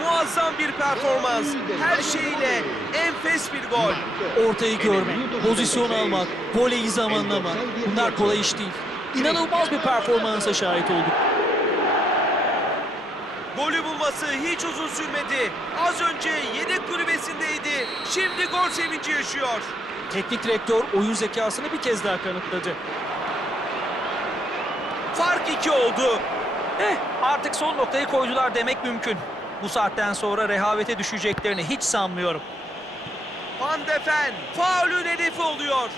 Muazzam bir performans. Her şeyle enfes bir gol. Ortayı görmek, pozisyon almak, voleyi zamanlamak. Bunlar kolay iş değil. İnanılmaz bir performansa şahit olduk. Golü bulması hiç uzun sürmedi. Az önce yedek kulübesindeydi. Şimdi gol sevinci yaşıyor. Teknik direktör oyun zekasını bir kez daha kanıtladı. Fark 2 oldu. Artık son noktayı koydular demek mümkün. Bu saatten sonra rehavete düşeceklerini hiç sanmıyorum. Van de Ven faulün hedefi oluyor.